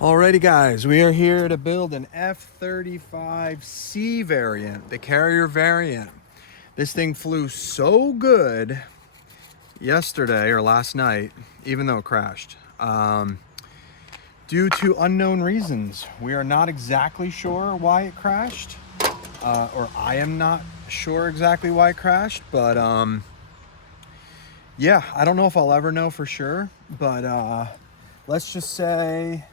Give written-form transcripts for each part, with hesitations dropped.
Alrighty guys, we are here to build an F35C variant, the carrier variant. This thing flew so good yesterday or last night, even though it crashed, due to unknown reasons. We are not exactly sure why it crashed, or I am not sure exactly why it crashed, but yeah, I don't know if I'll ever know for sure, but let's just say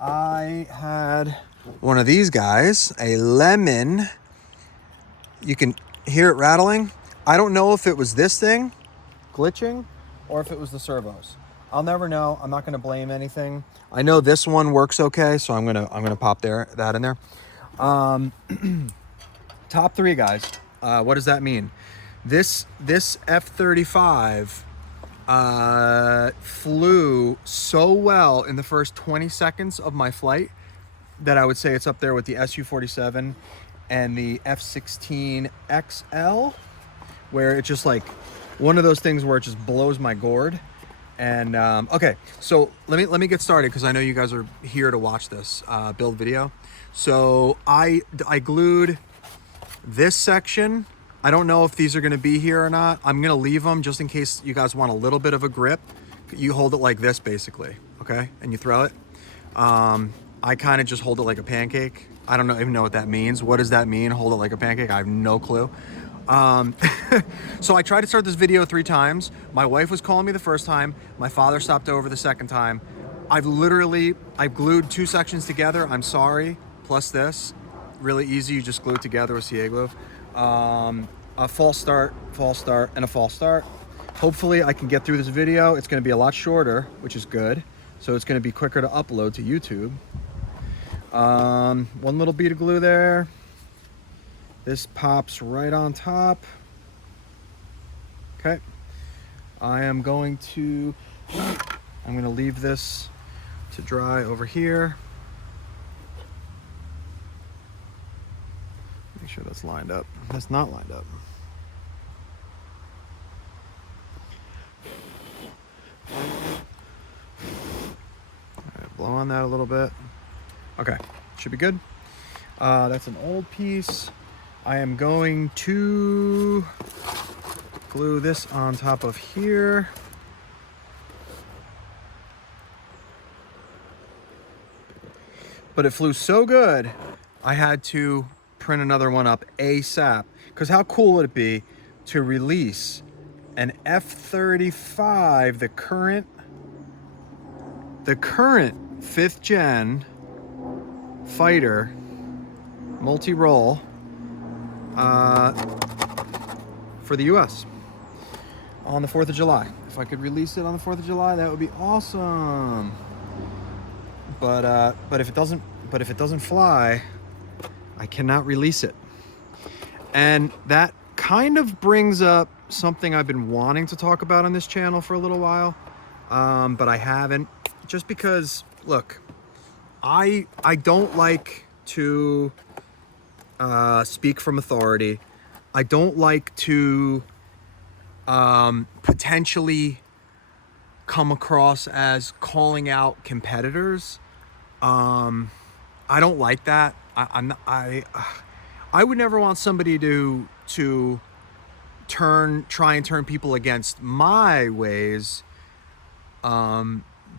I had one of these guys, a lemon. You can hear it rattling. I don't know if it was this thing glitching or if it was the servos. I'll never know. I'm not going to blame anything. I know this one works okay, so I'm gonna pop that in there. Top three, guys. What does that mean? This F35 flew so well in the first 20 seconds of my flight that I would say it's up there with the Su-47 and the F-16 XL, where it's just like one of those things where it just blows my gourd. And okay, so let me get started because I know you guys are here to watch this build video. So I glued this section. I don't know if these are going to be here or not. I'm going to leave them just in case you guys want a little bit of a grip. You hold it like this basically, okay? And you throw it. I kind of just hold it like a pancake. I don't even know what that means. What does that mean, hold it like a pancake? I have no clue. So I tried to start this video 3 times. My wife was calling me the first time. My father stopped over the second time. I've glued 2 sections together. I'm sorry. Plus this, really easy. You just glue it together with CA glue. A false start, and a false start. Hopefully I can get through this video. It's going to be a lot shorter, which is good. So it's going to be quicker to upload to YouTube. One little bead of glue there. This pops right on top. Okay. I'm going to leave this to dry over here. Make sure that's lined up. That's not lined up. All right, blow on that a little bit. Okay, should be good. That's an old piece. I am going to glue this on top of here. But it flew so good, I had to print another one up ASAP. Because how cool would it be to release an F35, the current 5th gen fighter multi-role for the US on the 4th of July. If I could release it on the 4th of July, that would be awesome. But if it doesn't fly, I cannot release it. And that kind of brings up something I've been wanting to talk about on this channel for a little while, but I haven't, just because, look, I don't like to speak from authority. I don't like to potentially come across as calling out competitors. I don't like that. I would never want somebody to try and turn people against my ways,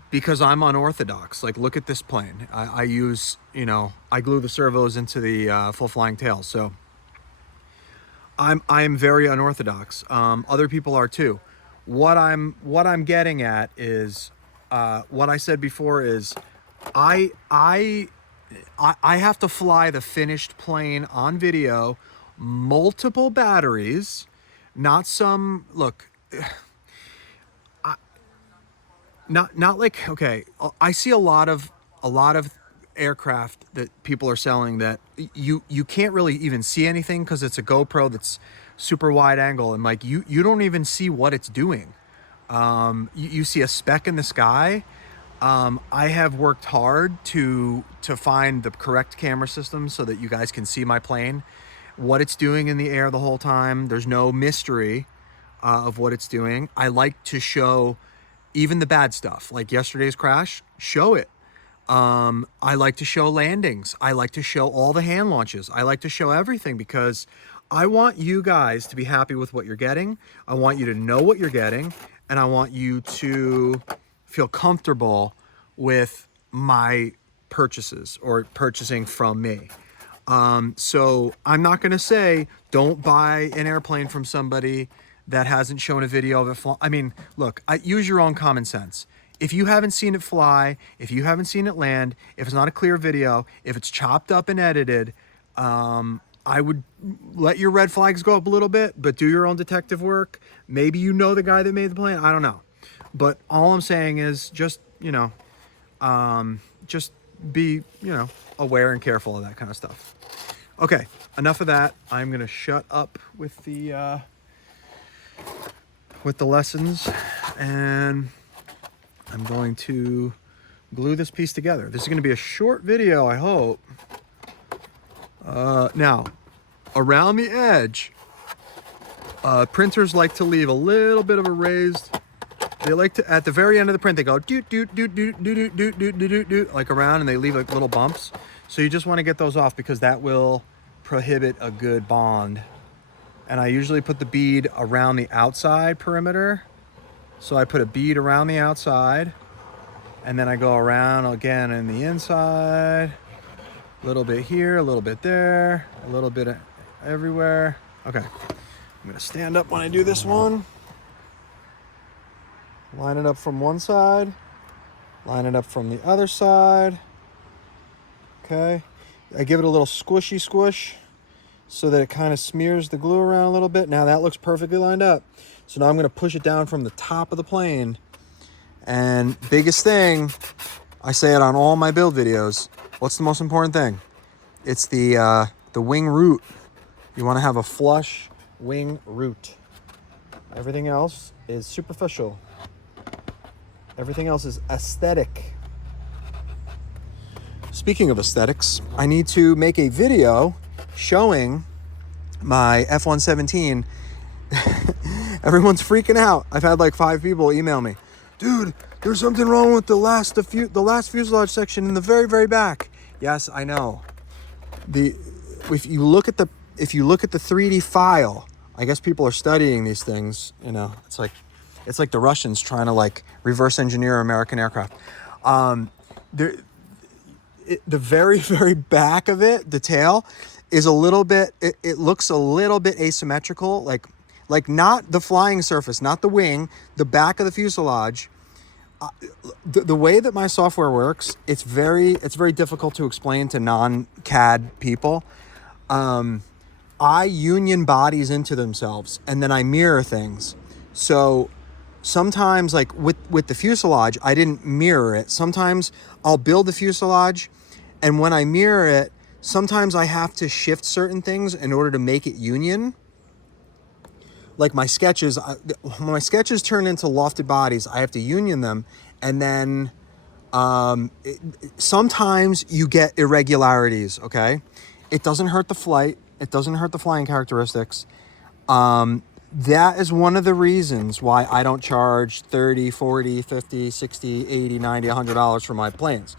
because I'm unorthodox. Like, look at this plane. I use, I glue the servos into the full flying tail. So I'm very unorthodox. Other people are too. What I'm getting at is, what I said before is, I have to fly the finished plane on video, multiple batteries, not some, look, not like, okay, I see a lot of aircraft that people are selling that you can't really even see anything because it's a GoPro that's super wide angle, and like you don't even see what it's doing. You see a speck in the sky. I have worked hard to find the correct camera system so that you guys can see my plane, what it's doing in the air the whole time. There's no mystery of what it's doing. I like to show even the bad stuff, like yesterday's crash, show it. I like to show landings. I like to show all the hand launches. I like to show everything because I want you guys to be happy with what you're getting. I want you to know what you're getting, and I want you to feel comfortable with my purchases or purchasing from me. So I'm not going to say don't buy an airplane from somebody that hasn't shown a video of it fly. I mean, look, use your own common sense. If you haven't seen it fly, if you haven't seen it land, if it's not a clear video, if it's chopped up and edited, I would let your red flags go up a little bit, but do your own detective work. Maybe you know the guy that made the plane. I don't know. But all I'm saying is just, just be, aware and careful of that kind of stuff. Okay, enough of that. I'm going to shut up with the lessons, and I'm going to glue this piece together. This is going to be a short video, I hope. Now, around the edge, printers like to leave a little bit of a raised. They like to, at the very end of the print, they go doot doot doot doot doot doot doot doot doot like around, and they leave like little bumps. So you just want to get those off because that will prohibit a good bond. And I usually put the bead around the outside perimeter. So I put a bead around the outside, and then I go around again in the inside. A little bit here, a little bit there, a little bit everywhere. Okay, I'm gonna stand up when I do this one. Line it up from one side, line it up from the other side. Okay, I give it a little squishy squish so that it kind of smears the glue around a little bit. Now that looks perfectly lined up. So now I'm gonna push it down from the top of the plane. And biggest thing, I say it on all my build videos, what's the most important thing? It's the wing root. You wanna have a flush wing root. Everything else is superficial. Everything else is aesthetic. Speaking of aesthetics, I need to make a video showing my F-117. Everyone's freaking out. I've had like 5 people email me. Dude, there's something wrong with the last fuselage section in the very, very back. Yes, I know. If you look at the 3D file, I guess people are studying these things. It's like the Russians trying to like reverse engineer American aircraft. The very, very back of it, the tail, is a little bit. It looks a little bit asymmetrical, like not the flying surface, not the wing, the back of the fuselage. The way that my software works, it's very difficult to explain to non-CAD people. I union bodies into themselves, and then I mirror things. So sometimes, like with the fuselage, I didn't mirror it. Sometimes I'll build the fuselage, and when I mirror it, sometimes I have to shift certain things in order to make it union. Like my sketches, when my sketches turn into lofted bodies, I have to union them, and then sometimes you get irregularities, okay? It doesn't hurt the flight. It doesn't hurt the flying characteristics. That is one of the reasons why I don't charge $30, $40, $50, $60, $80, $90, $100 for my planes.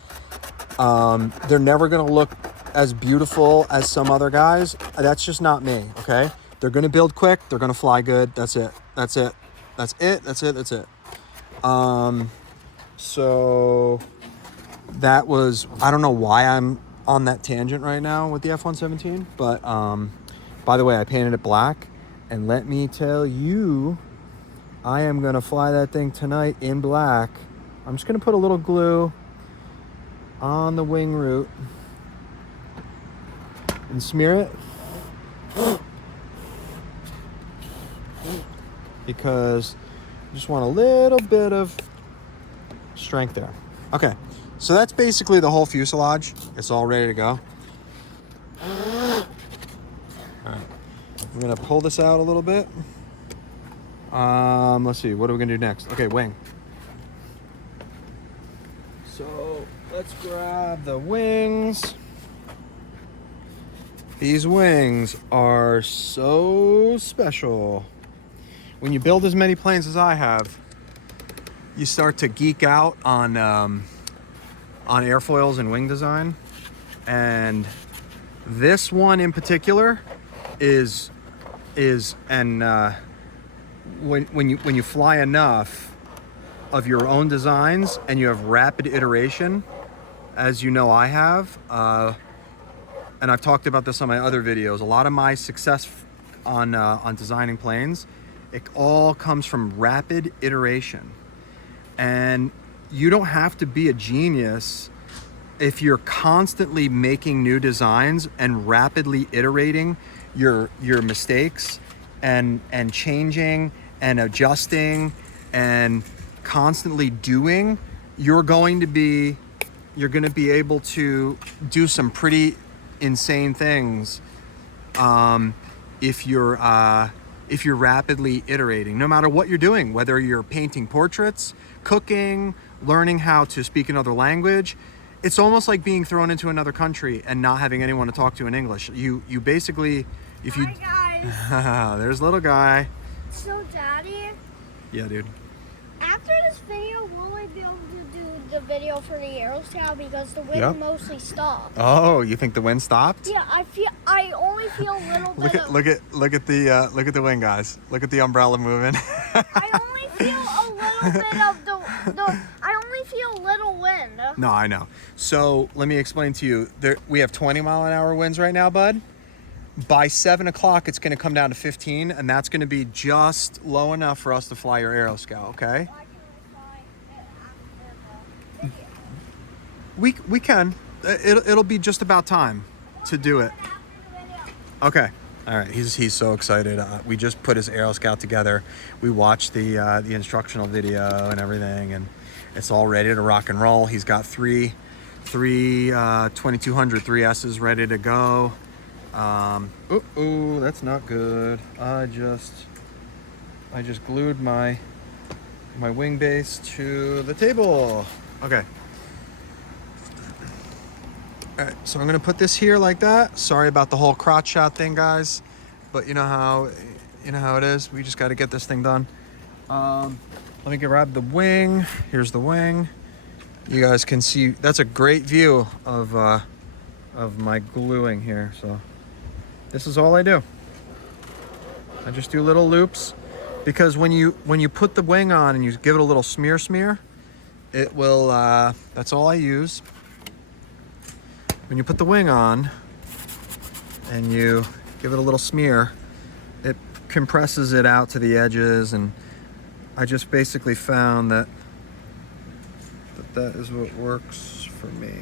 They're never going to look as beautiful as some other guys. That's just not me, okay? They're going to build quick. They're going to fly good. That's it. That's it. That's it. That's it. That's it. So that was, I don't know why I'm on that tangent right now with the F-117, but by the way, I painted it black, and let me tell you, I am going to fly that thing tonight in black. I'm just going to put a little glue on the wing root and smear it. Because I just want a little bit of strength there. Okay, so that's basically the whole fuselage. It's all ready to go. All right, I'm gonna pull this out a little bit. Let's see, what are we gonna do next? Okay, wing. So let's grab the wings. These wings are so special. When you build as many planes as I have, you start to geek out on on airfoils and wing design. And this one in particular is when you fly enough of your own designs and you have rapid iteration, as you know I have, and I've talked about this on my other videos, a lot of my success on designing planes, it all comes from rapid iteration. And you don't have to be a genius if you're constantly making new designs and rapidly iterating your mistakes and changing and adjusting and constantly doing, you're going to be able to do some pretty insane things if you're rapidly iterating, no matter what you're doing, whether you're painting portraits, cooking, learning how to speak another language. It's almost like being thrown into another country and not having anyone to talk to in English. You basically, if you... Hi, guys. There's little guy. So, Daddy? Yeah, dude. After this video, will I be able to do the video for the aerostat because the wind mostly stopped? Oh, you think the wind stopped? Yeah, I only feel a little bit. Look at the wing, guys. Look at the umbrella moving. I only feel a little bit of I only feel a little wind. No, I know. So let me explain to you. We have 20-mile-an-hour winds right now, bud. By 7 o'clock, it's going to come down to 15, and that's going to be just low enough for us to fly your Aeroscout, okay? Why can't we fly it after the video? We can. It'll be just about time to do it. Okay. All right. He's so excited. We just put his Aeroscout together. We watched the instructional video and everything, and it's all ready to rock and roll. He's got three 2200 3S's ready to go. Oh, that's not good. I just glued my wing base to the table. Okay. All right, so I'm gonna put this here like that. Sorry about the whole crotch shot thing, guys, but you know how it is. We just got to get this thing done. Let me grab the wing. Here's the wing. You guys can see that's a great view of my gluing here. So this is all I do. I just do little loops because when you put the wing on and you give it a little smear, it will. That's all I use. When you put the wing on and you give it a little smear, it compresses it out to the edges, and I just basically found that is what works for me.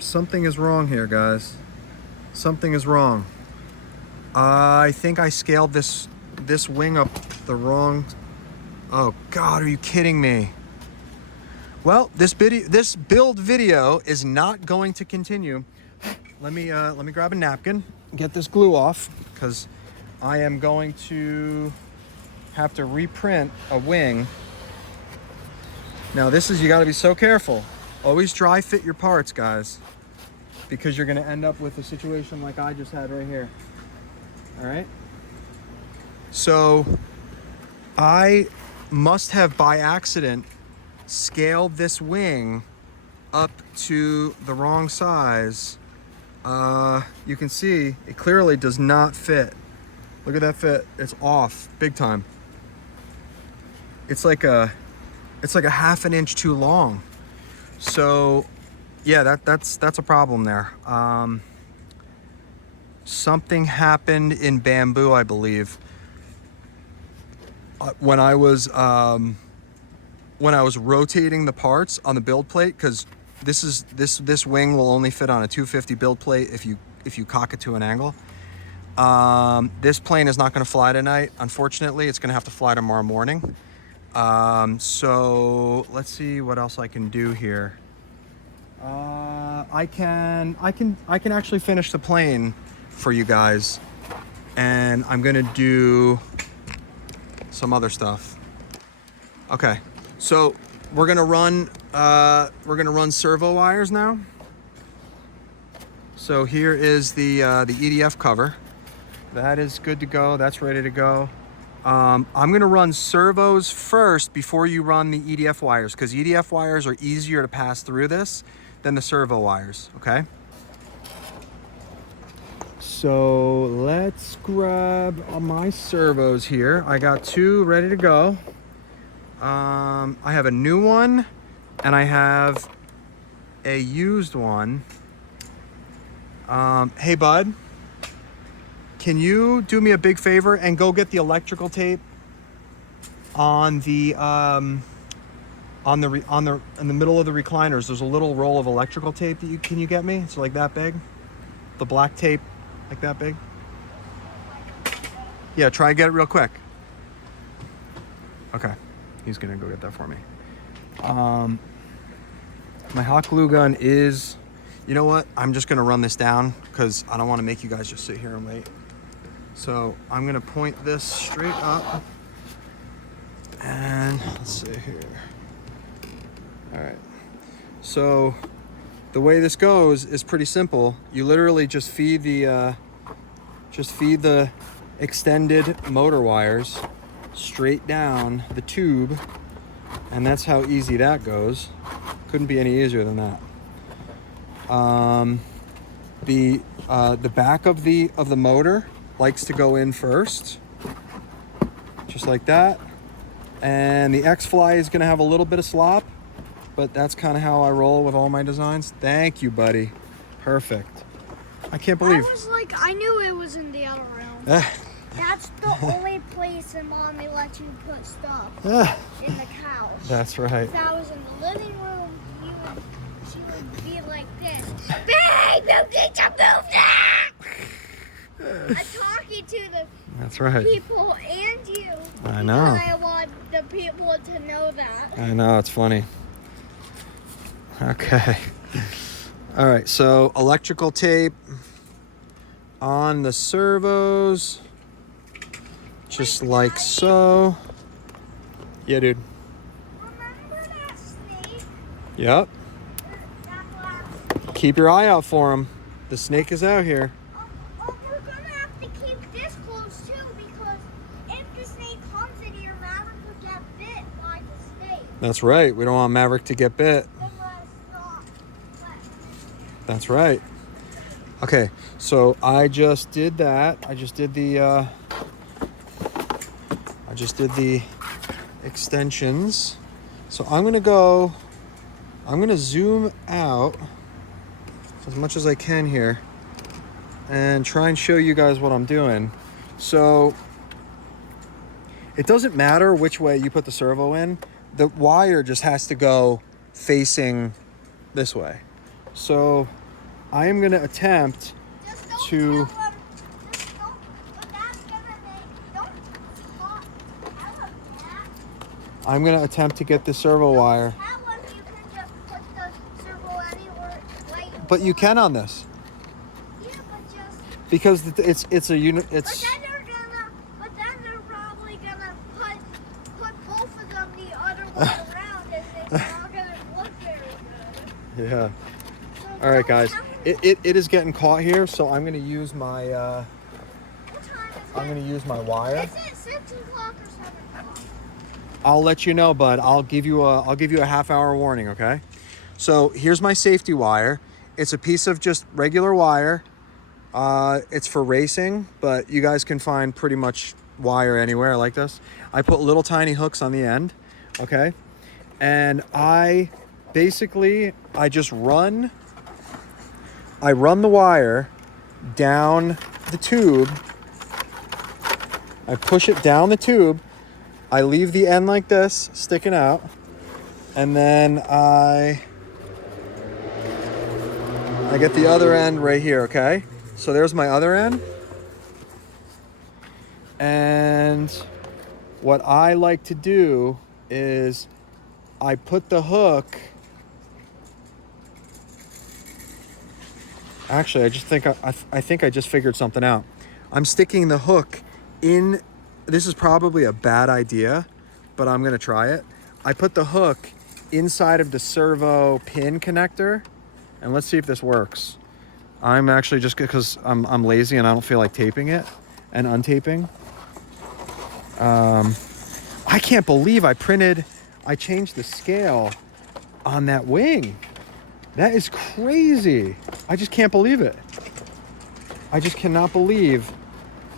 Something is wrong here, guys. Something is wrong. I think I scaled this wing up the wrong... Oh God, are you kidding me? Well, this build video is not going to continue. Let me grab a napkin, get this glue off, because I am going to have to reprint a wing. Now this is, you got to be so careful. Always dry fit your parts, guys, because you're going to end up with a situation like I just had right here. All right. So I must have by accident scaled this wing up to the wrong size. You can see it clearly does not fit. Look at that fit. It's off big time. It's like a half an inch too long. So yeah, that's a problem there. Something happened in bamboo, I believe, when I was rotating the parts on the build plate, because this wing will only fit on a 250 build plate if you cock it to an angle. This plane is not going to fly tonight, unfortunately. It's going to have to fly tomorrow morning. So let's see what else I can do here. I can actually finish the plane for you guys, and I'm gonna do some other stuff. Okay, so we're gonna run servo wires now. So here is the EDF cover. That is good to go. That's ready to go. I'm gonna run servos first before you run the EDF wires, because EDF wires are easier to pass through this than the servo wires, okay? So let's grab my servos here. I got 2 ready to go. I have a new one and I have a used one. Hey bud, can you do me a big favor and go get the electrical tape on the in the middle of the recliners? There's a little roll of electrical tape that can you get me? It's like that big, the black tape, like that big. Yeah, try and get it real quick. Okay, he's gonna go get that for me. My hot glue gun is, you know what? I'm just gonna run this down because I don't want to make you guys just sit here and wait. So I'm gonna point this straight up, and let's see here. All right. So the way this goes is pretty simple. You literally just feed the extended motor wires straight down the tube, and that's how easy that goes. Couldn't be any easier than that. The back of the motor likes to go in first, just like that. And the X-Fly is gonna have a little bit of slop, but that's kind of how I roll with all my designs. Thank you, buddy. Perfect. I can't believe. I was like, I knew it was in the other room. That's the only place that Mommy lets you put stuff in the couch. That's right. If I was in the living room, she would be like this. Babe, you need to move that! I'm talking to the That's right. people and you. I know. Because I want the people to know that. I know, it's funny. Okay. All right, so electrical tape on the servos, just like so. Yeah, dude. Remember that snake? Yep. Keep your eye out for him. The snake is out here. Oh, we're gonna have to keep this close too, because if the snake comes in here, Maverick will get bit by the snake. That's right. We don't want Maverick to get bit. That's right. Okay, so I just did that. I just did the extensions. So I'm gonna zoom out as much as I can here and try and show you guys what I'm doing. So it doesn't matter which way you put the servo in. The wire just has to go facing this way. So I am going to attempt to... I'm going to attempt to get the servo wire. But you can on this. Yeah, but just... Because it's a unit. It's. But then they're probably gonna put both of them the other way around, and it's not gonna look very good. Yeah. So All right, guys. It is getting caught here, so I'm gonna use my. What time is it? I'm gonna use my wire. Is it 6 o'clock or 7 o'clock? I'll let you know, bud. I'll give you a half-hour warning, okay? So here's my safety wire. It's a piece of just regular wire. It's for racing, but you guys can find pretty much wire anywhere like this. I put little tiny hooks on the end, okay? And I just run the wire down the tube. I push it down the tube. I leave the end like this, sticking out. And then I get the other end right here, okay? So there's my other end. And what I like to do is I put the hook. Actually, I think I just figured something out. I'm sticking the hook in. This is probably a bad idea, but I'm gonna try it. I put the hook inside of the servo pin connector, and let's see if this works. I'm actually, just because I'm lazy and I don't feel like taping it and untaping. I can't believe I changed the scale on that wing. That is crazy. I just can't believe it. I just cannot believe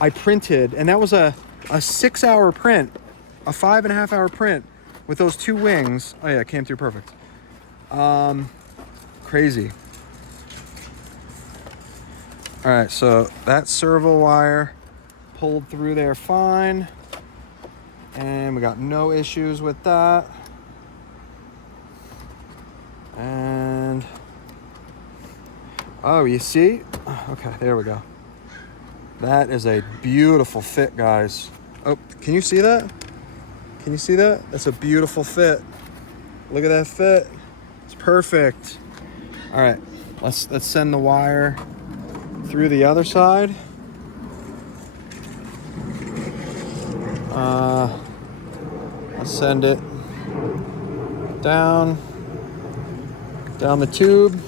I printed, and that was a 6-hour print, a 5.5-hour print with those 2 wings. Oh yeah, it came through perfect. Crazy. All right, so that servo wire pulled through there fine, and we got no issues with that. And oh, you see? Okay, there we go. That is a beautiful fit, guys. Oh, can you see that? Can you see that? That's a beautiful fit. Look at that fit. It's perfect. All right, let's send the wire through the other side. Let's send it down the tube,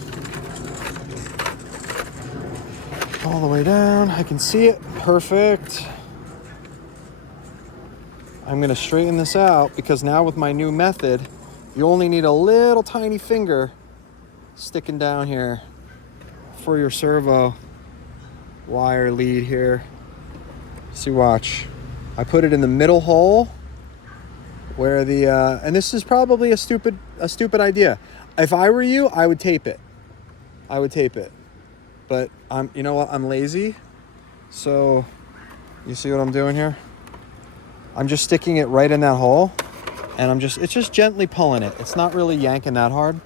all the way down. I can see it. Perfect. I'm gonna straighten this out because now with my new method, you only need a little tiny finger sticking down here for your servo wire lead here. See, watch. I put it in the middle hole where the and this is probably a stupid idea. If I were you, I would tape it. But you know what? I'm lazy. So you see what I'm doing here? I'm just sticking it right in that hole, and it's just gently pulling it. It's not really yanking that hard.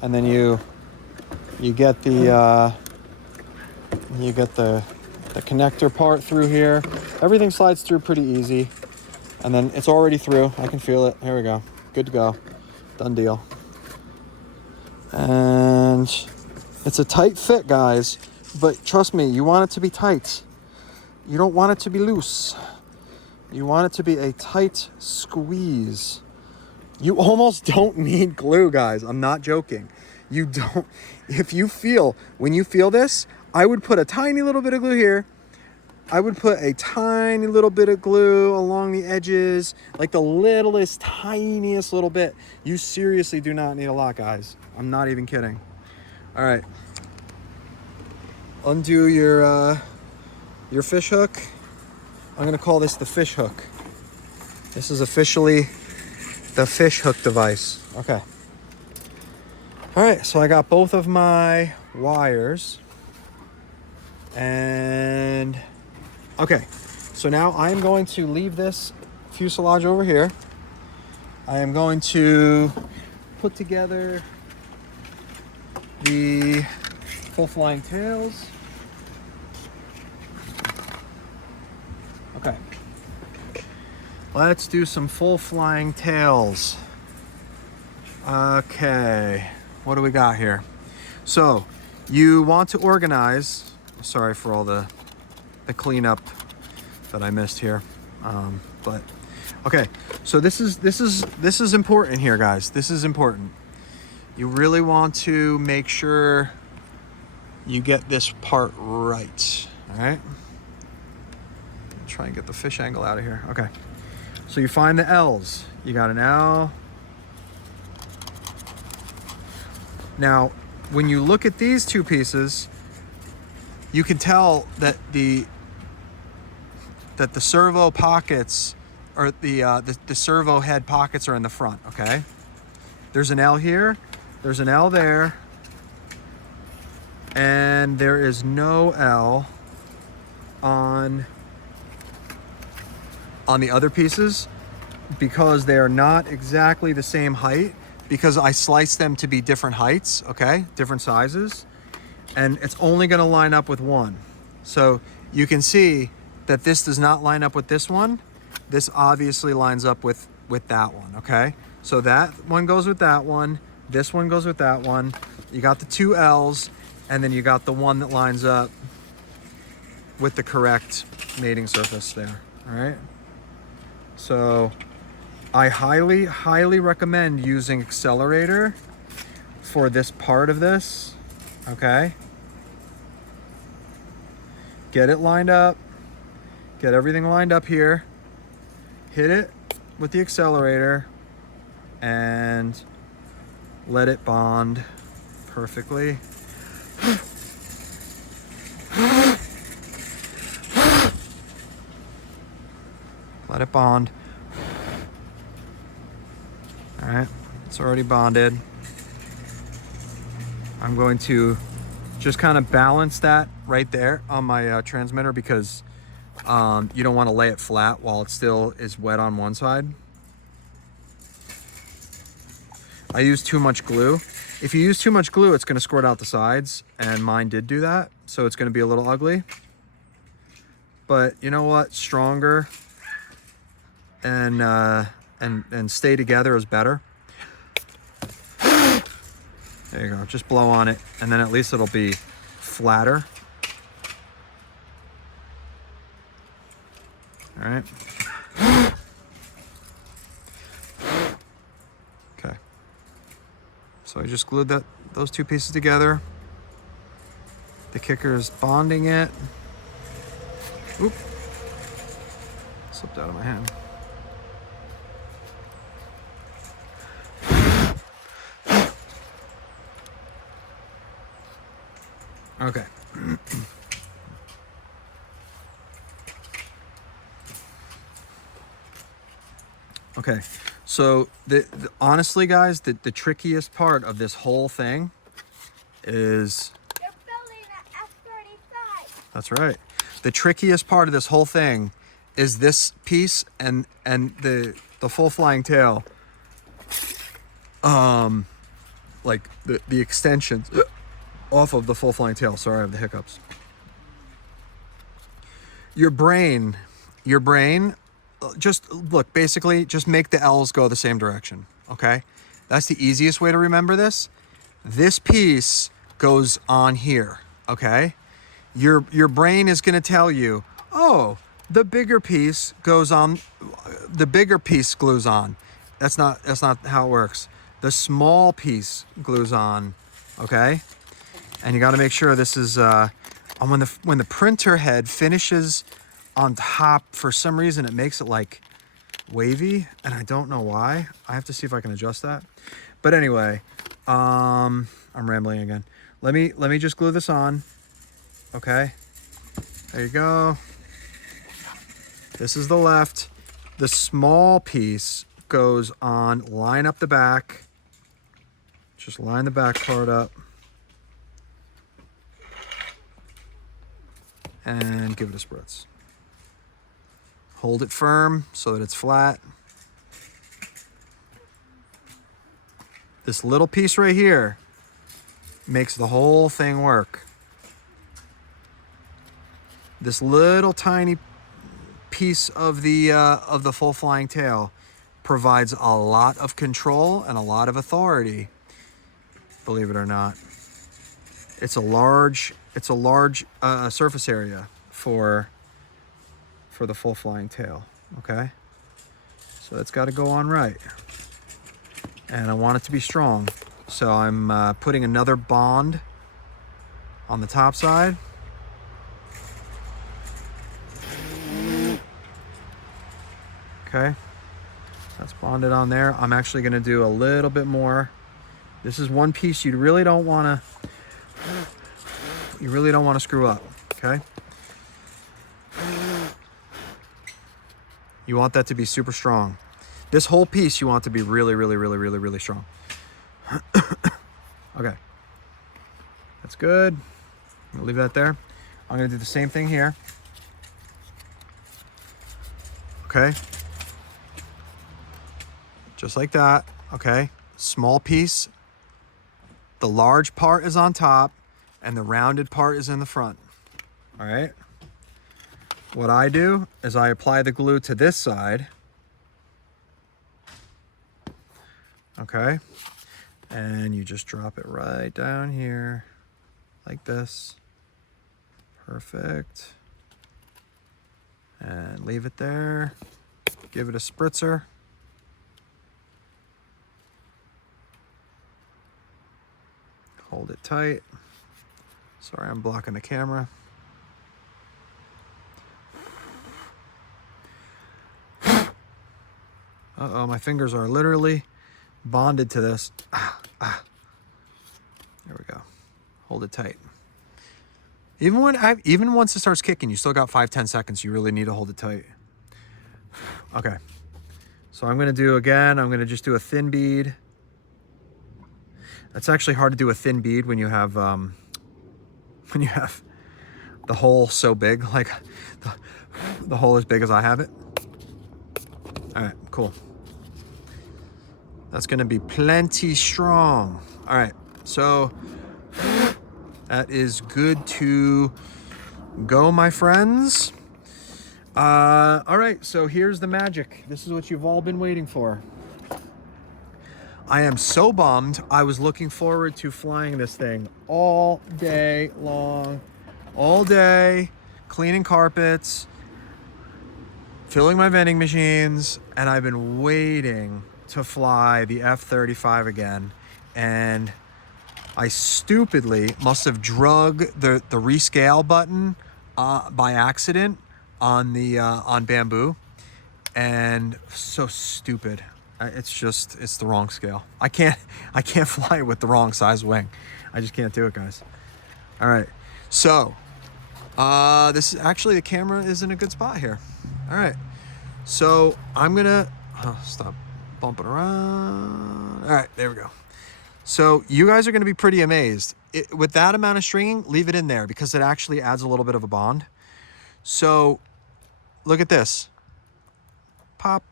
And then you get the connector part through here. Everything slides through pretty easy. And then it's already through. I can feel it. Here we go. Good to go. Done deal. And it's a tight fit, guys. But trust me, you want it to be tight. You don't want it to be loose. You want it to be a tight squeeze. You almost don't need glue, guys. I'm not joking. You don't. When you feel this, I would put a tiny little bit of glue here. I would put a tiny little bit of glue along the edges, like the littlest, tiniest little bit. You seriously do not need a lot, guys. I'm not even kidding. All right. Undo your fish hook. I'm gonna call this the fish hook. This is officially the fish hook device. Okay. All right, so I got both of my wires. And okay, so now I'm going to leave this fuselage over here. I am going to put together the full flying tails. Okay, let's do some full flying tails. Okay, what do we got here? So you want to organize. Sorry for all the cleanup that I missed here, but okay. So this is important here, guys. This is important. You really want to make sure you get this part right. All right. Try and get the fish angle out of here. Okay. So you find the L's. You got an L. Now, when you look at these two pieces, you can tell that the servo pockets, or the servo head pockets, are in the front. Okay. There's an L here. There's an L there. And there is no L on the other pieces because they are not exactly the same height, because I sliced them to be different heights, okay? Different sizes. And it's only gonna line up with one. So you can see that this does not line up with this one. This obviously lines up with that one, okay? So that one goes with that one. This one goes with that one. You got the two L's, and then you got the one that lines up with the correct mating surface there, all right? So I highly, highly recommend using accelerator for this part of this, okay? Get it lined up, get everything lined up here, hit it with the accelerator and let it bond perfectly. Let it bond. All right, it's already bonded. I'm going to just kind of balance that right there on my transmitter because you don't want to lay it flat while it still is wet on one side. I use too much glue. If you use too much glue, it's going to squirt out the sides, and mine did do that, so it's going to be a little ugly. But you know what? Stronger and stay together is better. There you go. Just blow on it, and then at least it'll be flatter. All right. Okay. So I just glued those two pieces together. The kicker is bonding it. Oop. Slipped out of my hand. Okay. Okay, so honestly, guys, the trickiest part of this whole thing is... You're building an F35. That's right. The trickiest part of this whole thing is this piece and the full flying tail. Like the extensions off of the full flying tail. Sorry, I have the hiccups. Your brain, just look, basically just make the L's go the same direction, okay? That's the easiest way to remember this. This piece goes on here, okay? Your brain is gonna tell you, oh, the bigger piece goes on, the bigger piece glues on. That's not how it works. The small piece glues on, okay? And you gotta make sure this is, when the printer head finishes on top, for some reason it makes it like wavy, and I don't know why. I have to see if I can adjust that. But anyway, I'm rambling again. Let me just glue this on. Okay, there you go. This is the left. The small piece goes on. Line up the back. Just line the back part up. And give it a spritz. Hold it firm so that it's flat. This little piece right here makes the whole thing work. This little tiny piece of the full flying tail provides a lot of control and a lot of authority. Believe it or not, it's a large surface area for the full flying tail. Okay, so it's got to go on right, and I want it to be strong. So I'm putting another bond on the top side. Okay, that's bonded on there. I'm actually going to do a little bit more. This is one piece you really don't want to screw up. Okay, you want that to be super strong. This whole piece you want to be really strong. Okay, that's good. I'm gonna leave that there. I'm gonna do the same thing here. Okay, just like that. Okay, small piece. The large part is on top and the rounded part is in the front. All right. What I do is I apply the glue to this side. Okay. And you just drop it right down here like this. Perfect. And leave it there. Give it a spritzer. Hold it tight. Sorry, I'm blocking the camera. Uh-oh, my fingers are literally bonded to this. There we go. Hold it tight. Even once it starts kicking, you still got 5-10 seconds. You really need to hold it tight. Okay. So I'm going to just do a thin bead. It's actually hard to do a thin bead when you have the hole so big, like the hole as big as I have it. All right, cool. That's gonna be plenty strong. All right, so that is good to go, my friends. All right, so here's the magic. This is what you've all been waiting for. I am so bummed. I was looking forward to flying this thing all day long, all day, cleaning carpets, filling my vending machines, and I've been waiting to fly the F35 again. And I stupidly must have drug the rescale button by accident on Bamboo, and so stupid. It's the wrong scale. I can't fly it with the wrong size wing. I just can't do it, guys. All right, so this is actually, the camera is in a good spot here. All right, so I'm gonna stop bumping around. All right, there we go. So you guys are gonna be pretty amazed. With that amount of stringing, leave it in there because it actually adds a little bit of a bond. So look at this. Pop.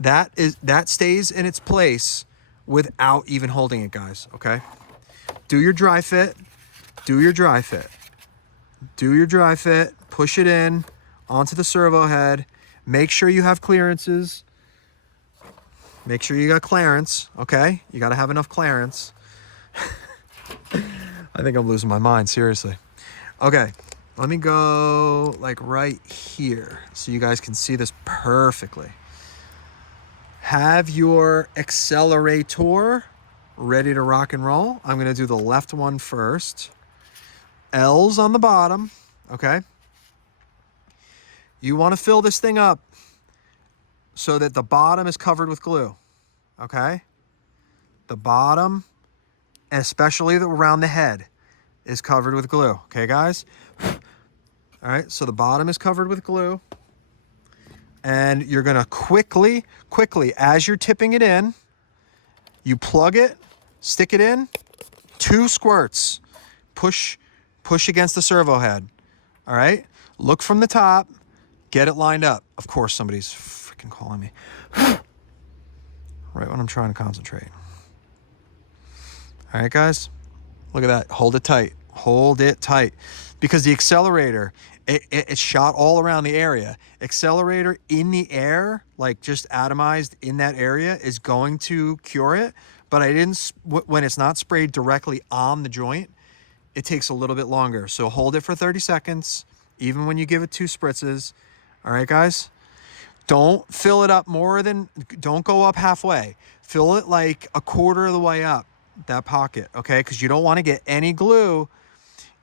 That stays in its place without even holding it, guys, okay? Do your dry fit. Do your dry fit. Do your dry fit. Push it in onto the servo head. Make sure you have clearances. Make sure you got clearance, okay? You got to have enough clearance. I think I'm losing my mind, seriously. Okay, let me go like right here so you guys can see this perfectly. Have your accelerator ready to rock and roll. I'm going to do the left one first. L's on the bottom, okay? You want to fill this thing up so that the bottom is covered with glue, okay? The bottom, and especially around the head, is covered with glue, okay, guys? All right, so the bottom is covered with glue. And you're gonna quickly, as you're tipping it in, you plug it, stick it in, 2 squirts, push against the servo head. All right, look from the top, get it lined up. Of course, somebody's freaking calling me right when I'm trying to concentrate. All right, guys, look at that. Hold it tight. Hold it tight, because the accelerator, it's shot all around the area. Accelerator in the air, like just atomized in that area, is going to cure it. But when it's not sprayed directly on the joint, it takes a little bit longer. So hold it for 30 seconds, even when you give it 2 spritzes. All right, guys? Don't fill it up don't go up halfway. Fill it like a quarter of the way up that pocket, okay? Because you don't want to get any glue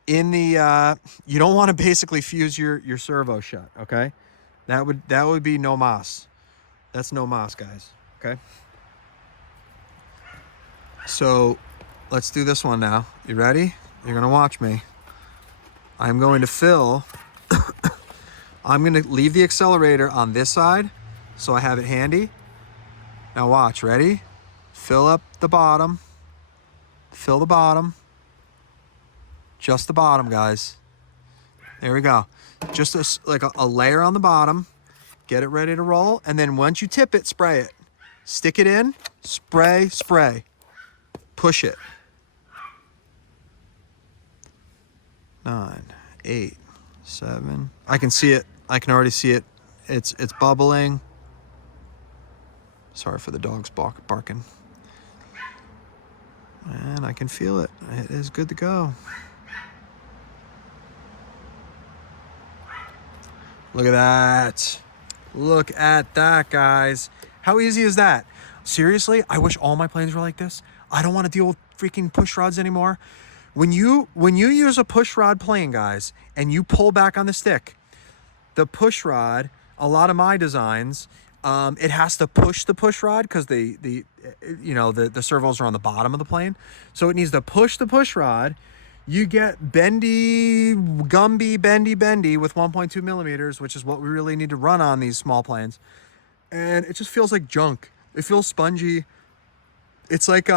in the, you don't want to basically fuse your servo shut, okay? That would be no mas. That's no mas, guys, okay? So let's do this one now. You ready? You're gonna watch me. I'm going to fill, I'm gonna leave the accelerator on this side so I have it handy. Now watch, ready? Fill up the bottom, fill the bottom. Just the bottom, guys. There we go. Just like a layer on the bottom. Get it ready to roll. And then once you tip it, spray it. Stick it in, spray, spray. Push it. 9, 8, 7. I can see it. I can already see it. It's bubbling. Sorry for the dogs barking. And I can feel it. It is good to go. Look at that. Look at that, guys. How easy is that? Seriously, I wish all my planes were like this. I don't want to deal with freaking push rods anymore. When you use a push rod plane, guys, and you pull back on the stick, the push rod, a lot of my designs It has to push the push rod because the servos are on the bottom of the plane, so it needs to push the push rod. You get bendy with 1.2 millimeters, which is what we really need to run on these small planes, and it just feels like junk. It feels spongy. It's like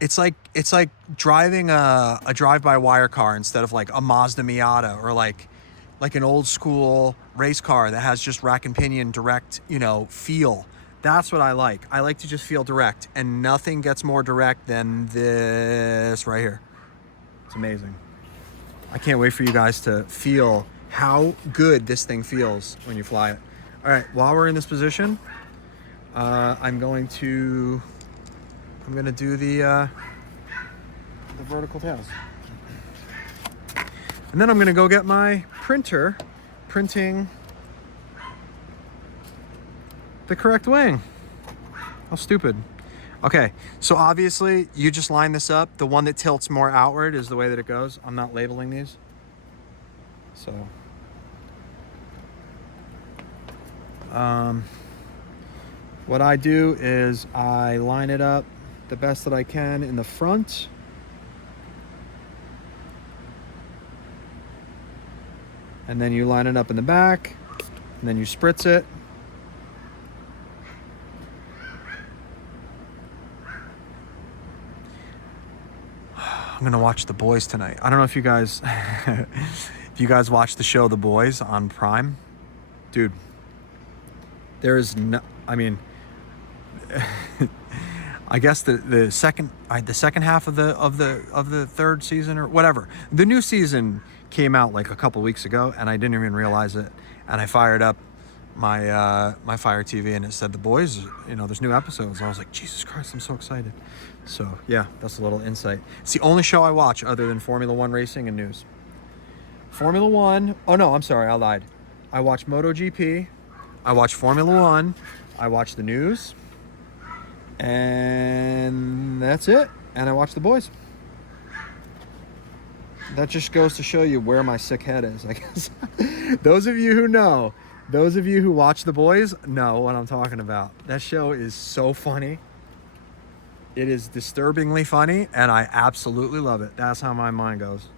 it's like driving a drive-by-wire car instead of like a Mazda Miata, or like an old school race car that has just rack and pinion direct, feel. That's what I like. I like to just feel direct, and nothing gets more direct than this right here. It's amazing. I can't wait for you guys to feel how good this thing feels when you fly it. All right, while we're in this position, I'm going to do the vertical tails. And then I'm gonna go get my printer, printing the correct wing. How stupid. Okay, so obviously you just line this up. The one that tilts more outward is the way that it goes. I'm not labeling these. So, what I do is I line it up the best that I can in the front. And then you line it up in the back, and then you spritz it. I'm gonna watch The Boys tonight. I don't know if you guys, watch the show The Boys on Prime, dude. There is no, I mean, I guess the second half of the third season or whatever, the new season came out like a couple weeks ago, and I didn't even realize it. And I fired up my my Fire TV, and it said The Boys. There's new episodes. I was like, Jesus Christ, I'm so excited. So yeah, that's a little insight. It's the only show I watch other than Formula One racing and news. Formula One. Oh no, I'm sorry, I lied. I watch MotoGP. I watch Formula One. I watch the news. And that's it. And I watch The Boys. That just goes to show you where my sick head is, I guess. Those of you who watch The Boys know what I'm talking about. That show is so funny. It is disturbingly funny, and I absolutely love it. That's how my mind goes.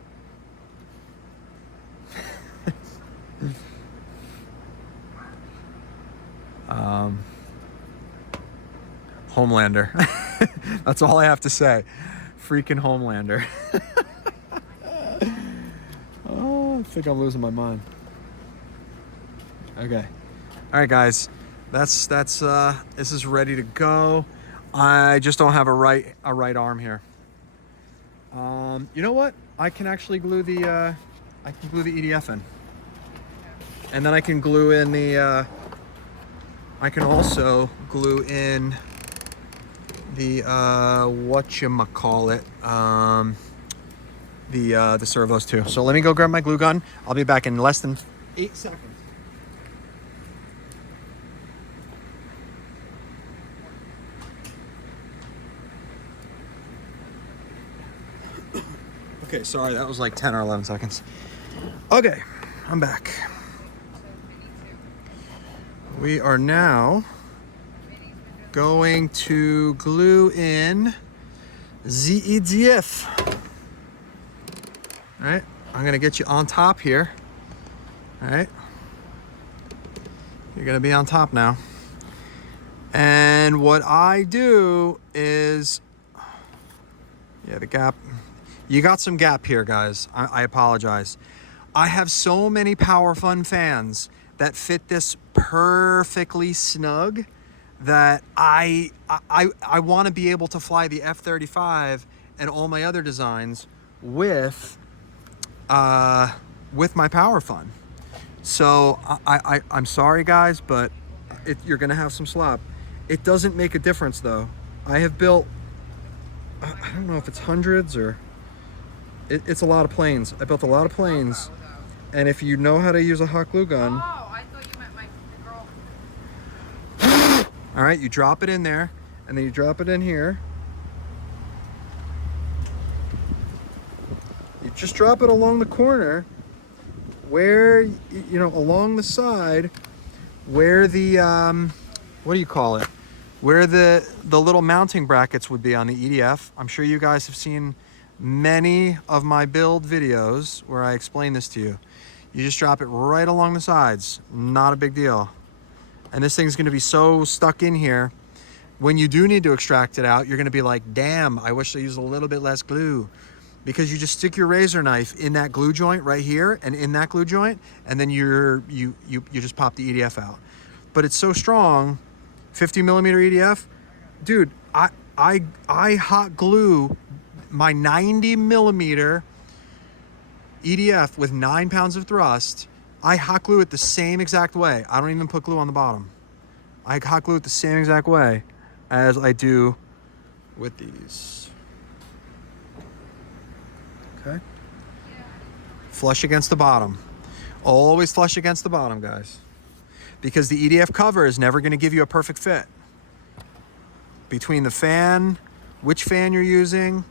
Homelander. That's all I have to say. Freaking Homelander. Oh, I think I'm losing my mind. Okay. All right, guys. That's this is ready to go. I just don't have a right arm here. You know what? I can actually glue the EDF in, and then I can glue in the. I can also glue in the whatchamacallit, the servos too. So let me go grab my glue gun. I'll be back in less than 8 seconds. Okay, sorry, that was like 10 or 11 seconds. Okay, I'm back. We are now going to glue in the EDF. All right, I'm gonna get you on top here. All right, you're gonna be on top now. And what I do is, yeah, the gap. You got some gap here, guys. I apologize. I have so many Power Fun fans that fit this perfectly snug that I want to be able to fly the F35 and all my other designs with my Power Fun. So I'm sorry, guys, but you're gonna have some slop. It doesn't make a difference, though. I have built, I don't know if it's hundreds or it's a lot of planes. I built a lot of planes, and if you know how to use a hot glue gun. Oh, I thought you meant my girl. All right, you drop it in there, and then you drop it in here. You just drop it along the corner, where, along the side, where the what do you call it? Where the little mounting brackets would be on the EDF. I'm sure you guys have seen many of my build videos where I explain this to you. You just drop it right along the sides. Not a big deal. And this thing's gonna be so stuck in here. When you do need to extract it out, you're gonna be like, damn, I wish I used a little bit less glue. Because you just stick your razor knife in that glue joint right here and in that glue joint, and then you just pop the EDF out. But it's so strong, 50 millimeter EDF, dude, I hot glue my 90 millimeter EDF with 9 pounds of thrust. I hot glue it the same exact way. I don't even put glue on the bottom. I hot glue it the same exact way as I do with these. Okay. Flush against the bottom. Always flush against the bottom, guys. Because the EDF cover is never going to give you a perfect fit. Between the fan, which fan you're using,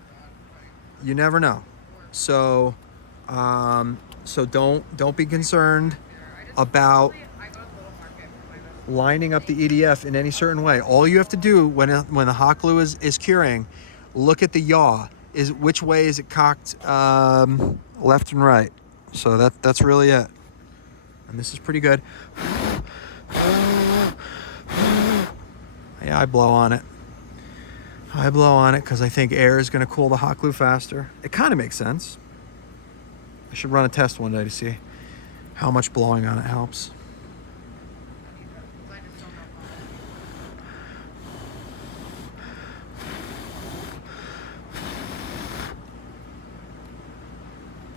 you never know. So don't be concerned about lining up the EDF in any certain way. All you have to do when the hot glue is curing, look at the yaw. Which way is it cocked, left and right? So that's really it. And this is pretty good. Yeah, I blow on it. I blow on it because I think air is going to cool the hot glue faster. It kind of makes sense. I should run a test one day to see how much blowing on it helps.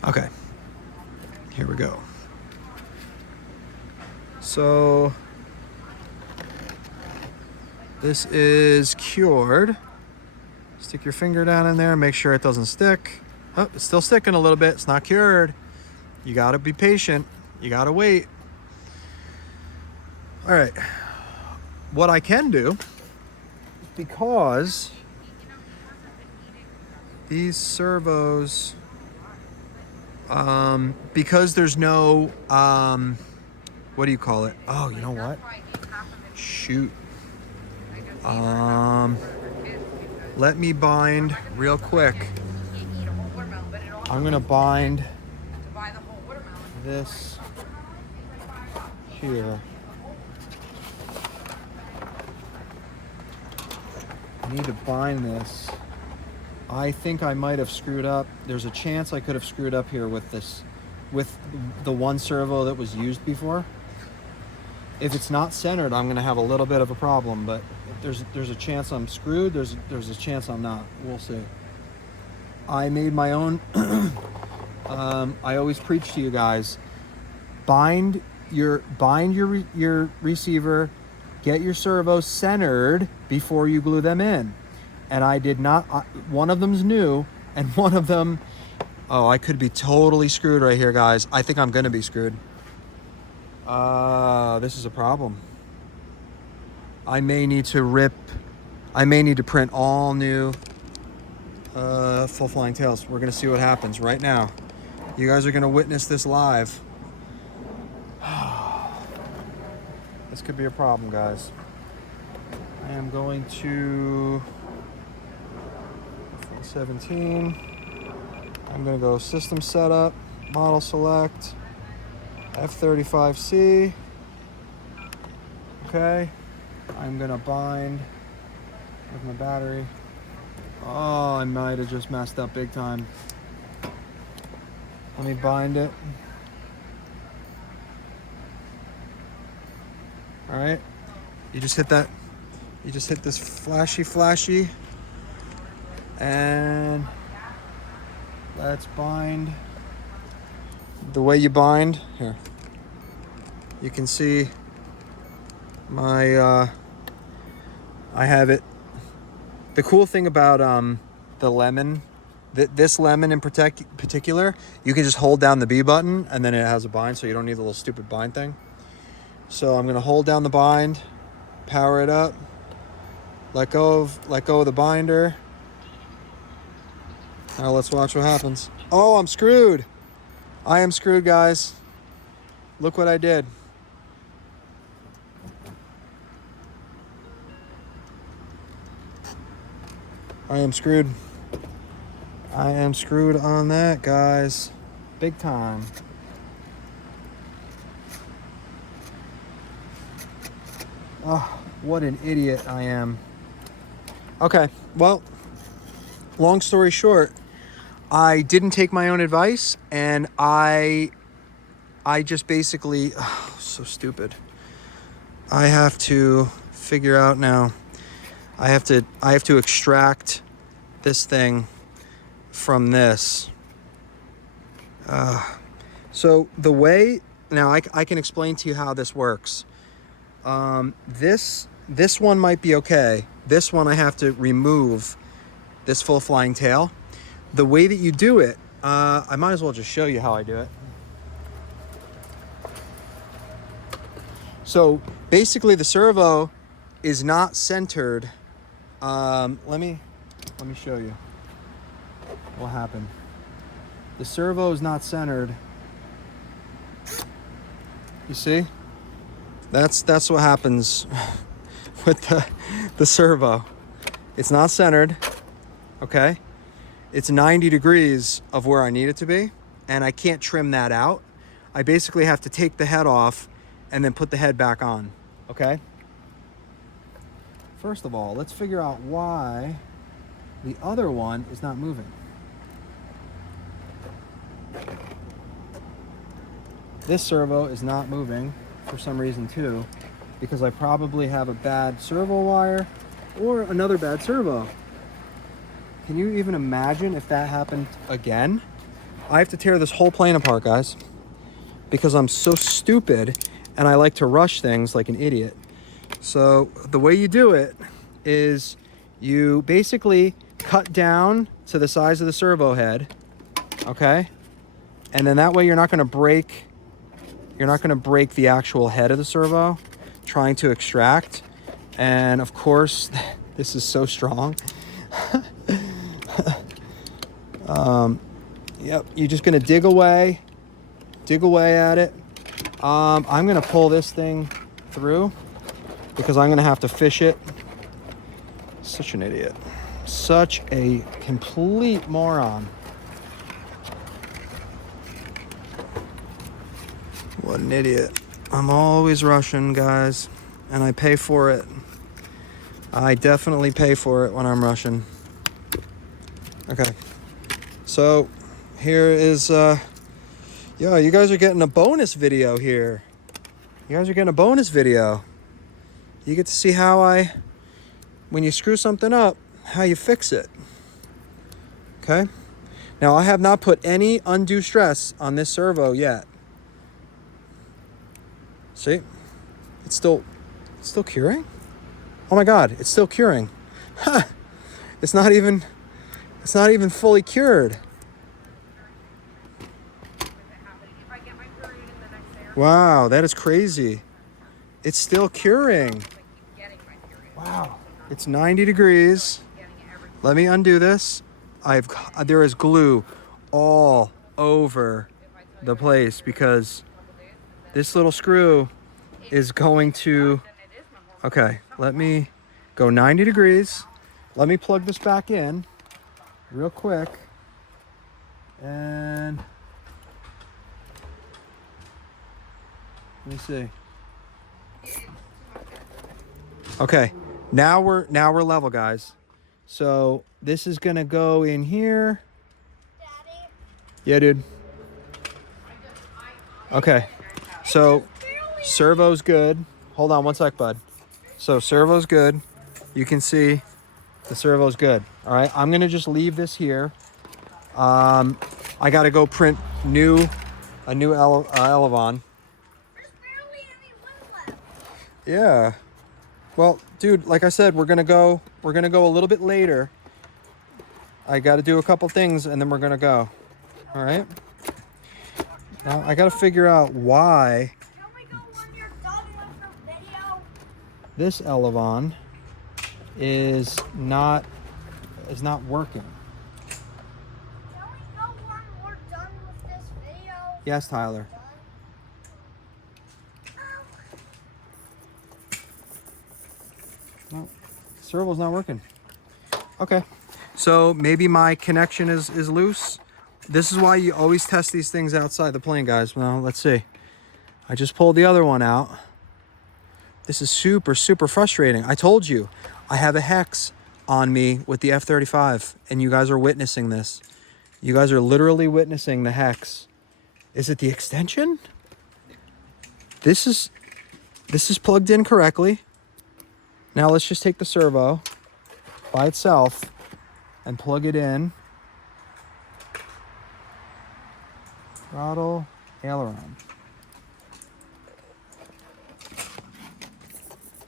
Okay, here we go. So this is cured. Stick your finger down in there, make sure it doesn't stick. Oh, it's still sticking a little bit. It's not cured. You gotta be patient. You gotta wait. All right. What I can do, because these servos, because there's no, what do you call it? Oh, you know what? Shoot. Let me bind real quick. I'm gonna bind this here. I need to bind this. I think I might have screwed up. There's a chance I could have screwed up here with this, with the one servo that was used before. If it's not centered, I'm gonna have a little bit of a problem, but there's a chance I'm screwed. There's a chance I'm not. We'll see. I made my own. I always preach to you guys: bind your receiver, get your servos centered before you glue them in. And I did not. One of them's new, and one of them. Oh, I could be totally screwed right here, guys. I think I'm gonna be screwed. This is a problem. I may need to print all new full flying tails. We're gonna see what happens right now. You guys are gonna witness this live. This could be a problem, guys. I am going to 17. I'm gonna go system setup, model select, F35C. Okay. I'm gonna bind with my battery. Oh, I might have just messed up big time. Let me bind it. All right. You just hit that. You just hit this flashy. And let's bind. The way you bind, here. You can see my, I have it. The cool thing about the lemon, this lemon in particular, you can just hold down the B button and then it has a bind, so you don't need the little stupid bind thing. So I'm gonna hold down the bind, power it up, let go of the binder. Now let's watch what happens. Oh, I'm screwed. I am screwed, guys. Look what I did. I am screwed. I am screwed on that, guys. Big time. Oh, what an idiot I am. Okay, well, long story short, I didn't take my own advice, and I just basically, oh, so stupid. I have to figure out now. I have to extract this thing from this. So the way, now I can explain to you how this works. This one might be okay. This one I have to remove this full flying tail. The way that you do it, I might as well just show you how I do it. So basically the servo is not centered. Let me show you what happened. The servo is not centered. You see? That's what happens with the servo. It's not centered, okay? It's 90 degrees of where I need it to be, and I can't trim that out. I basically have to take the head off and then put the head back on, okay? First of all, let's figure out why the other one is not moving. This servo is not moving for some reason too, because I probably have a bad servo wire or another bad servo. Can you even imagine if that happened again? I have to tear this whole plane apart, guys, because I'm so stupid and I like to rush things like an idiot. So the way you do it is you basically cut down to the size of the servo head, okay? And then that way you're not going to break the actual head of the servo trying to extract. And of course, this is so strong. Yep, you're just gonna dig away at it. I'm gonna pull this thing through because I'm gonna have to fish it. Such an idiot. Such a complete moron. What an idiot. I'm always rushing, guys, and I pay for it. I definitely pay for it when I'm rushing. Okay, so here is, yeah, you guys are getting a bonus video here. You guys are getting a bonus video. You get to see how when you screw something up, how you fix it. Okay? Now, I have not put any undue stress on this servo yet. See? It's still curing? Oh my God, it's still curing. Huh. It's not even fully cured. Wow, that is crazy. It's still curing. Wow, it's 90 degrees. Let me undo this. There is glue all over the place because this little screw is going to, okay, let me go 90 degrees. Let me plug this back in real quick. And let me see. Okay, now we're level, guys. So this is gonna go in here. Daddy. Yeah, dude. Okay, so servo's good. Hold on one sec, bud. So servo's good. You can see the servo's good. All right, I'm gonna just leave this here. I gotta go print a new Elevon. There's barely any one left. Yeah. Well, dude, like I said, we're gonna go a little bit later. I got to do a couple things and then we're gonna go. All right. Now I got to figure out why Can we go when you're done with the video? this Elevon is not working. Can we go when we're done with this video? Yes, Tyler. No, servo's not working. Okay. So maybe my connection is loose. This is why you always test these things outside the plane, guys. Well, let's see. I just pulled the other one out. This is super, super frustrating. I told you, I have a hex on me with the F35, and you guys are witnessing this. You guys are literally witnessing the hex. Is it the extension? This is plugged in correctly. Now let's just take the servo by itself and plug it in. Throttle, aileron.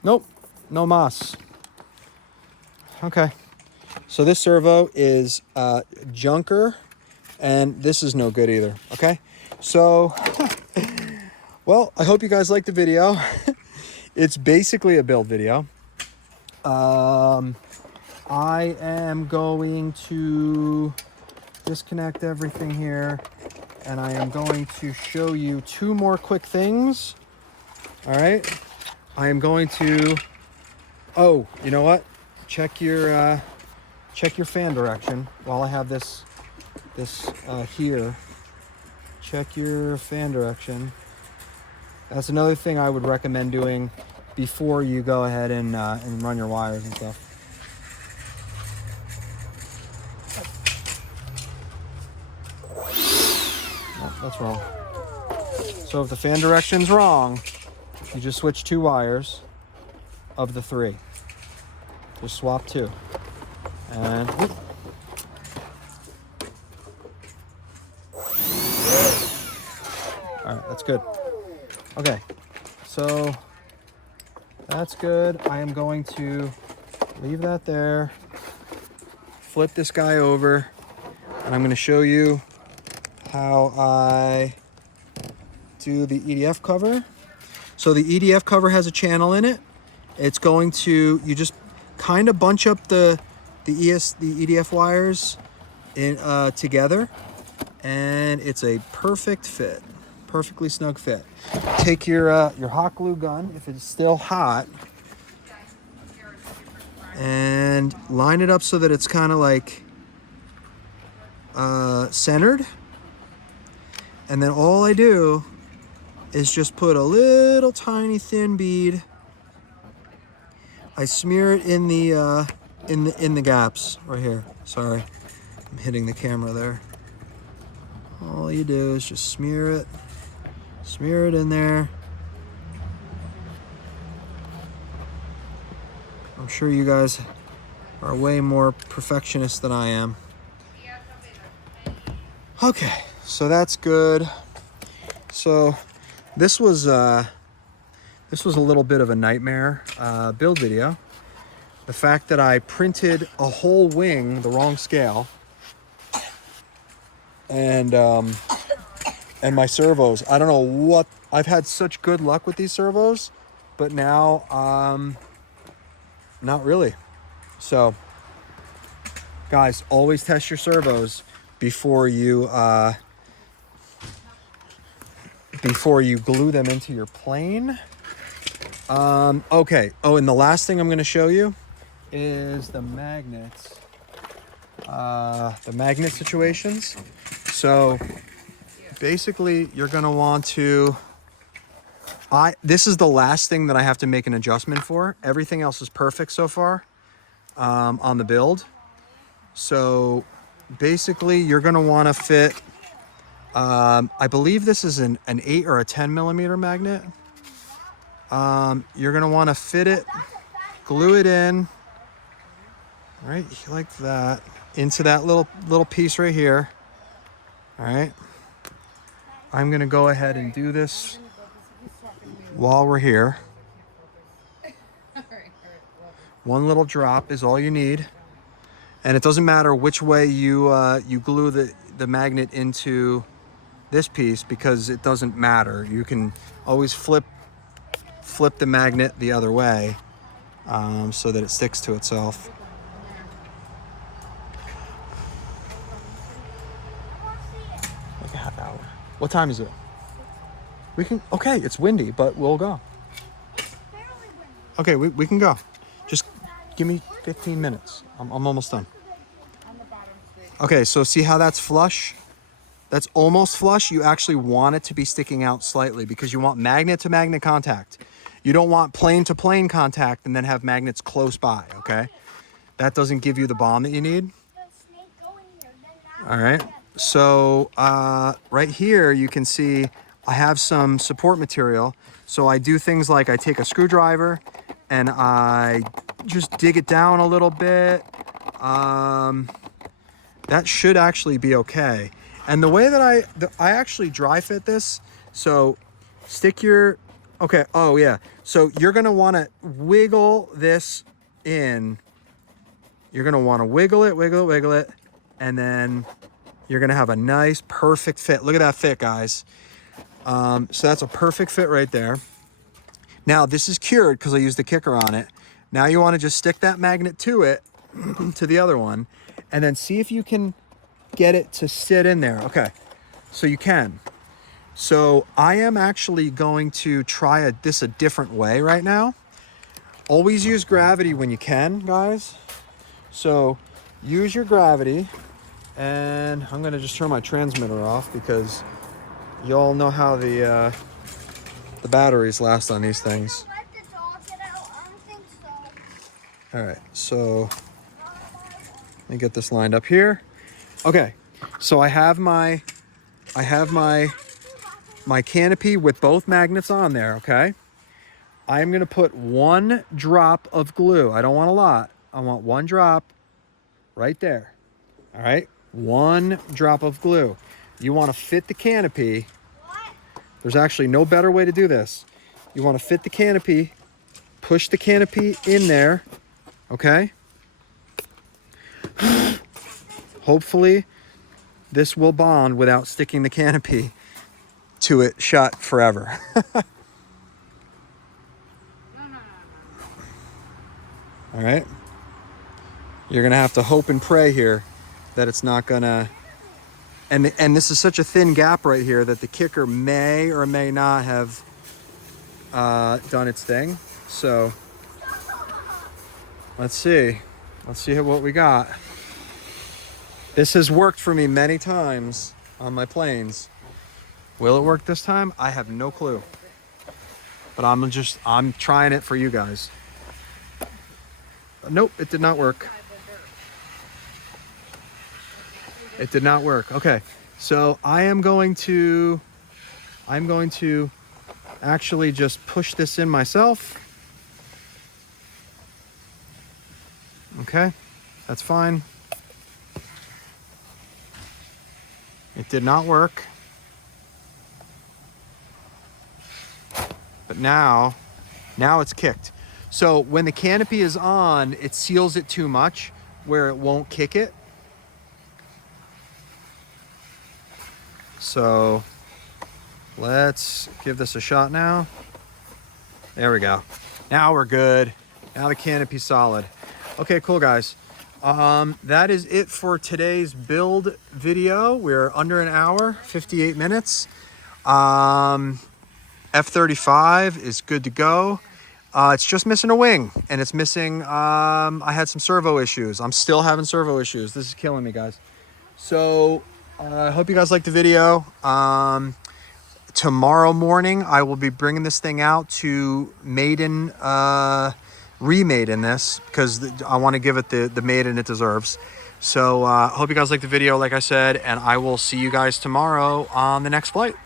Nope, no mas. Okay, so this servo is junker, and this is no good either, okay? So, well, I hope you guys liked the video. It's basically a build video. I am going to disconnect everything here, and I am going to show you two more quick things. All right, I am going to, oh, you know what? Check your fan direction while I have this here. Check your fan direction. That's another thing I would recommend doing before you go ahead and run your wires and stuff. Oh, that's wrong. So if the fan direction's wrong, you just switch 2 wires of the 3. Just swap 2. And whoop. All right, that's good. Okay, so that's good. I am going to leave that there, flip this guy over, and I'm going to show you how I do the EDF cover. So the EDF cover has a channel in it. It's going to, you just kind of bunch up the EDF wires in together, and it's a perfect fit. Perfectly snug fit. Take your hot glue gun, if it's still hot, and line it up so that it's kind of like centered. And then all I do is just put a little tiny thin bead. I smear it in the gaps right here. Sorry, I'm hitting the camera there. All you do is just smear it in there. I'm sure you guys are way more perfectionist than I am. Okay, so that's good. So this was a little bit of a nightmare build video. The fact that I printed a whole wing the wrong scale, and my servos, I don't know what, I've had such good luck with these servos, but now not really. So guys, always test your servos before you glue them into your plane. Okay, oh, and the last thing I'm going to show you is the magnets, the magnet situations. So basically you're going to want to, this is the last thing that I have to make an adjustment for. Everything else is perfect so far on the build. So basically you're going to want to fit, I believe this is an 8 or a 10 millimeter magnet. You're going to want to fit it, glue it in right like that into that little piece right here. All right, I'm going to go ahead and do this while we're here. One little drop is all you need, and it doesn't matter which way you glue the magnet into this piece, because it doesn't matter. You can always flip the magnet the other way so that it sticks to itself. Like a half hour. What time is it? We can, okay, it's windy, but we'll go. Okay, we can go. Just give me 15 minutes. I'm almost done. Okay, so see how that's flush? That's almost flush. You actually want it to be sticking out slightly because you want magnet to magnet contact. You don't want plane to plane contact and then have magnets close by, okay? That doesn't give you the bond that you need. All right, so right here you can see I have some support material. So I do things like I take a screwdriver and I just dig it down a little bit. That should actually be okay. And the way that I actually dry fit this, so stick your, okay, oh yeah. So you're gonna wanna wiggle this in. You're gonna wanna wiggle it, wiggle it, and then you're gonna have a nice, perfect fit. Look at that fit, guys. So that's a perfect fit right there. Now this is cured because I used the kicker on it. Now you wanna just stick that magnet to it, to the other one, and then see if you can get it to sit in there. Okay, so you can. So I am actually going to try this a different way right now. Always use gravity when you can, guys. So use your gravity, and I'm gonna just turn my transmitter off because you all know how the batteries last on these things. All right, so let me get this lined up here. Okay, so I have my canopy with both magnets on there, okay? I'm gonna put 1 drop of glue. I don't want a lot. I want 1 drop right there. All right, 1 drop of glue. You wanna fit the canopy. There's actually no better way to do this. You wanna fit the canopy, push the canopy in there, okay? Hopefully this will bond without sticking the canopy to it shut forever. All right. You're gonna have to hope and pray here that it's not gonna, and this is such a thin gap right here that the kicker may or may not have done its thing. So let's see what we got. This has worked for me many times on my planes. Will it work this time? I have no clue. But I'm trying it for you guys. Nope, it did not work. It did not work. Okay, so I'm going to actually just push this in myself. Okay, that's fine. It did not work. But now it's kicked. So when the canopy is on, it seals it too much where it won't kick it. So let's give this a shot now. There we go. Now we're good. Now the canopy's solid. Okay, cool guys. That is it for today's build video. We're under an hour, 58 minutes. F35 is good to go. It's just missing a wing, and it's missing, I had some servo issues. I'm still having servo issues. This is killing me, guys. So I hope you guys liked the video. Tomorrow morning, I will be bringing this thing out to maiden, remaiden this, because I want to give it the maiden it deserves. So hope you guys liked the video, like I said, and I will see you guys tomorrow on the next flight.